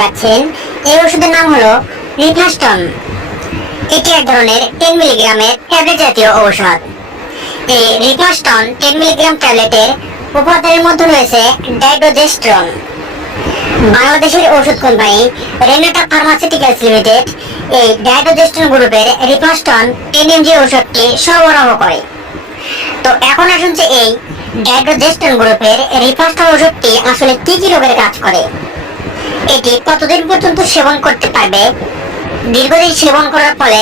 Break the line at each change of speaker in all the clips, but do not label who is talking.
পাচ্ছেন এই ওষুধের নাম হলো রিফাস্টন এটি এক ধরনের টেন মিলিগ্রামের ট্যাবলেট জাতীয় ঔষধ। এই রিফাস্টন টেন মিলিগ্রাম ট্যাবলেটের উপাদানের মধ্যে রয়েছে ডাইডোজেস্ট্রন বাংলাদেশের ওষুধ কোম্পানি রেনাটা ফার্মাসিউটিক্যালস লিমিটেড এই ডাইডোজেস্টন গ্রুপের রিফাস্টন টেন এমজি ওষুধটি সরবরাহ করে। তো এখন আসুন যে এই ডাইড্রোজেস্টন গ্রুপের রিফাস্টন ওষুধটি আসলে কি কি রোগের কাজ করে। এটি কতদিন পর্যন্ত সেবন করতে পারবে? দীর্ঘদিন সেবন করার ফলে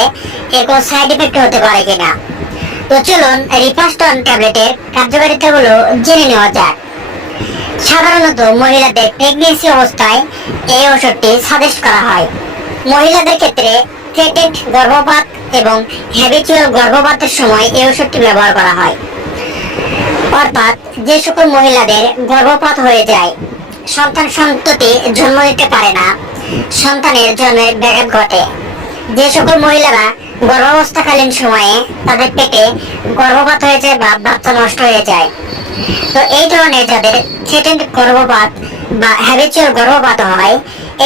এর কোনো সাইড এফেক্ট হতে পারে কিনা? তো চলুন, রিফাস্টন ট্যাবলেটের কার্যকারিতাগুলো জেনে নেওয়া যাক। সাধারণত মহিলাদের প্রেগনেন্সি অবস্থায় এই ওষুধটি সাজেস্ট করা হয়। মহিলাদের ক্ষেত্রে থ্রেটেড গর্ভপাত এবং হ্যাবিচুয়াল গর্ভপাতের সময় এই ওষুধটি ব্যবহার করা হয়। অর্থাৎ যে সকল মহিলাদের গর্ভপাত হয়ে যায় সন্তান সন্ততি জন্ম নিতে পারে না। সন্তানের জন্মের ব্যাঘাত ঘটে। যে সকল মহিলারা গর্ভাবস্থাকালীন সময়ে তাদের পেটে গর্ভপাত হয়ে যায় বা বাচ্চা নষ্ট হয়ে যায়। তো এই ধরনের যাদের থ্রেটেন্ড গর্ভপাত বা হ্যাবিচুয়াল গর্ভপাত হয়,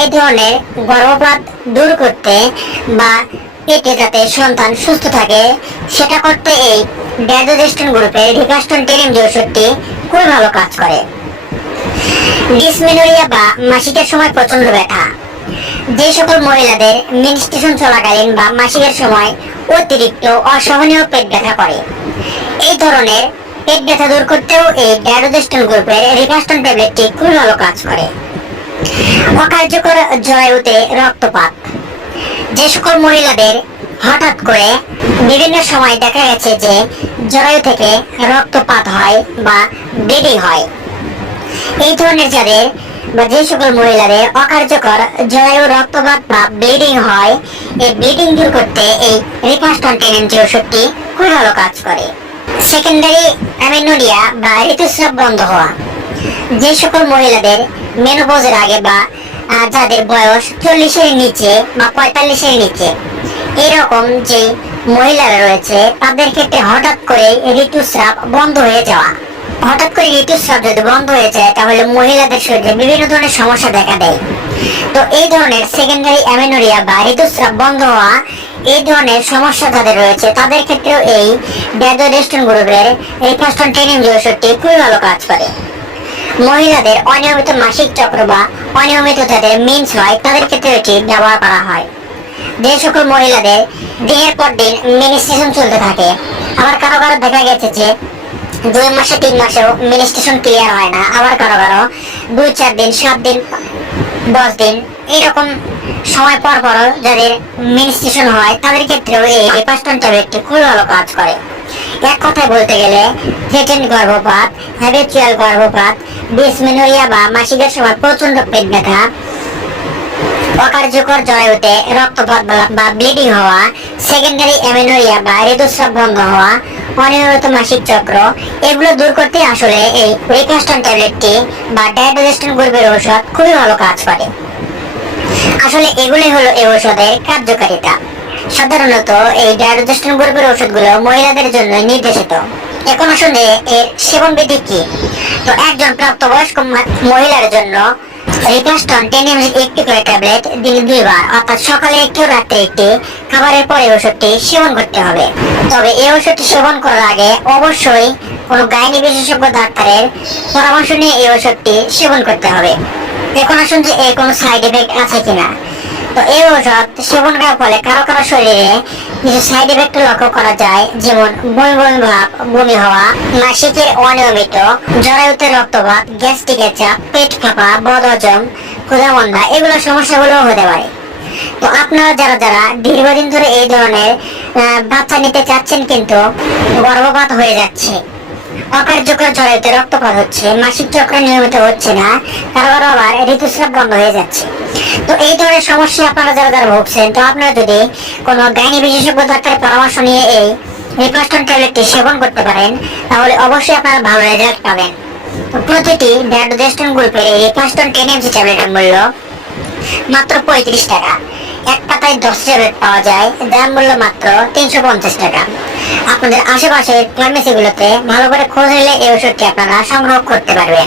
এই ধরনের গর্ভপাত দূর করতে বা পেটে যাতে সন্তান সুস্থ থাকে, সেটা করতে এই ড্যাডোজেস্টন গ্রুপের রিকাস্টন টেনিম যে ওষুধটি খুবই ভালো কাজ করে। ডিসমেনোরিয়া বা মাসিকের সময় প্রচণ্ড ব্যথা। যে সকল মহিলাদের মেনস্ট্রেশন চলাকালীন বা মাসিকের সময় অতিরিক্ত অসহনীয় পেট ব্যথা করে। এই ধরনের পেট ব্যথা দূর করতেও এই ড্যাডোজেস্টন গ্রুপের রিকাস্টন ট্যাবলেটটি খুবই ভালো কাজ করে। অকার্যকর জরায়ুতে রক্তপাত। যে সকল মহিলাদের হঠাৎ করে বিভিন্ন সময় দেখা গেছে যে জরায়ু থেকে রক্তপাত হয় বা ব্লিডিং হয়। এই ধরনের যাদের বা যে সকল মহিলাদের অকার্যকর জরায়ু, রক্তপাত বা ব্লিডিং হয়, এই ব্লিডিং দূর করতে এই রিপাস্টন যে ওষুধটি খুবই ভালো কাজ করে। সেকেন্ডারি অ্যামিনোরিয়া বা ঋতুস্রাব বন্ধ হওয়া। যে সকল মহিলাদের মেনোপজের আগে বা যাদের বয়স চল্লিশের নিচে বা পঁয়তাল্লিশের নিচে, এরকম যে মহিলারা রয়েছে, তাদের ক্ষেত্রে হঠাৎ করে ঋতুস্রাব বন্ধ হয়ে যাওয়া। হঠাৎ করে ঋতুস্রাব যদি বন্ধ হয়ে যায়, তাহলে মহিলাদের শরীরে বিভিন্ন ধরনের সমস্যা দেখা দেয়। তো এই ধরনের সেকেন্ডারি অ্যামিনোরিয়া বা ঋতুস্রাব বন্ধ হওয়া এই ধরনের সমস্যা যাদের রয়েছে। তাদের ক্ষেত্রেও এই ড্যাডোডেস্টন গ্রুপের রিফাস্টন ট্রেনিং যে ওষুধটি খুবই ভালো কাজ করে। মহিলাদের অনিয়মিত মাসিক চক্র বা অনিয়মিত যাদের মিন্স হয়, তাদের ক্ষেত্রে এটি ব্যবহার করা হয়। যে সকল মহিলাদের দিনের পর দিন মিনিস্ট্রেশন চলতে থাকে, আবার কারও কারও দেখা গেছে যে দুই মাসে, তিন মাসেও মিনিস্ট্রেশন ক্লিয়ার হয় না। আবার কারও কারও। দুই, চার দিন, সাত দিন, দশ দিন এরকম সময় পর পরও যাদের মিনিস্ট্রেশন হয়, তাদের ক্ষেত্রেও এই রিপাস্টন ট্যাবলেটটি খুবই ভালো কাজ করে। এক কথায় বলতে গেলে থ্রেটেন গর্ভপাত হ্যাবিচুয়াল গর্ভপাত ডিসমেনোরিয়া বা মাসিকের সময় প্রচণ্ড পেট ব্যথা, অকার্যকর জরায়ুতে রক্তপাত বা- ব্লিডিং হওয়া সেকেন্ডারি অ্যামিনোরিয়া বা ঋতুস্রাব বন্ধ হওয়া অনিয়মিত মাসিক চক্র, এগুলো দূর করতে আসলে এই রিকাস্টন ট্যাবলেটটি বা ডায়াডোজেস্টন গ্রুপের ঔষধ খুবই ভালো কাজ করে। আসলে এগুলোই হলো এই ঔষধের কার্যকারিতা। সাধারণত এই ডায়াডোজেস্টন গ্রুপের ওষুধগুলো মহিলাদের জন্য নির্দেশিত। এখন আসলে এর সেবন বিধি কি? তো একজন প্রাপ্তবয়স্ক মহিলার জন্য রিপাস্টন টেন একটি করে ট্যাবলেট দিনে দুইবার, অর্থাৎ সকালে একটি, রাত্রে একটি, খাবারের পরে ওষুধটি সেবন করতে হবে। তবে এই ওষুধটি সেবন করার আগে অবশ্যই কোনো গাইনি বিশেষজ্ঞ ডাক্তারের পরামর্শ নিয়ে এই ওষুধটি সেবন করতে হবে। এখন আসুন যে এর কোনো সাইড এফেক্ট আছে কিনা। তো এই ঔষধ সেবন করার ফলে কারও কারও শরীরে কিছু সাইড এফেক্ট লক্ষ্য করা যায়, যেমন বমি বমি ভাব, বমি হওয়া, মাসিকের অনিয়মিত জরায়ুতে রক্তপাত গ্যাস্ট্রিকের চাপ পেট ফাঁপা বদহজম ক্ষুধামন্দা এগুলো সমস্যাগুলো হতে পারে। তো আপনারা যারা যারা দীর্ঘদিন ধরে এই ধরনের বাচ্চা নিতে চাচ্ছেন কিন্তু গর্ভপাত হয়ে যাচ্ছে, অকার্যকর জরায়ুতে রক্তপাত হচ্ছে, মাসিক চক্র নিয়মিত হচ্ছে না কারও আবার ঋতুস্রাব বন্ধ হয়ে যাচ্ছে। তো এই ধরনের সমস্যা আপনারা যারা যারা ভুগছেন, তো আপনারা যদি কোনো গাইনি বিশেষজ্ঞ ডাক্তারের পরামর্শ নিয়ে এই রিপাস্টন ট্যাবলেটটি সেবন করতে পারেন, তাহলে অবশ্যই আপনারা ভালো রেজাল্ট পাবেন। প্রতিটি ড্যাডোজেস্টন গ্রুপের এই রিপাস্টন টেন এমজি ট্যাবলেটের মূল্য মাত্র পঁয়ত্রিশ টাকা। এক পাতায় দশ ট্যাবলেট পাওয়া যায়, যার মূল্য মাত্র তিনশো পঞ্চাশ টাকা। আপনাদের আশেপাশের ফার্মেসিগুলোতে ভালো করে খোঁজ নিলে এই ওষুধটি আপনারা সংগ্রহ করতে পারবেন।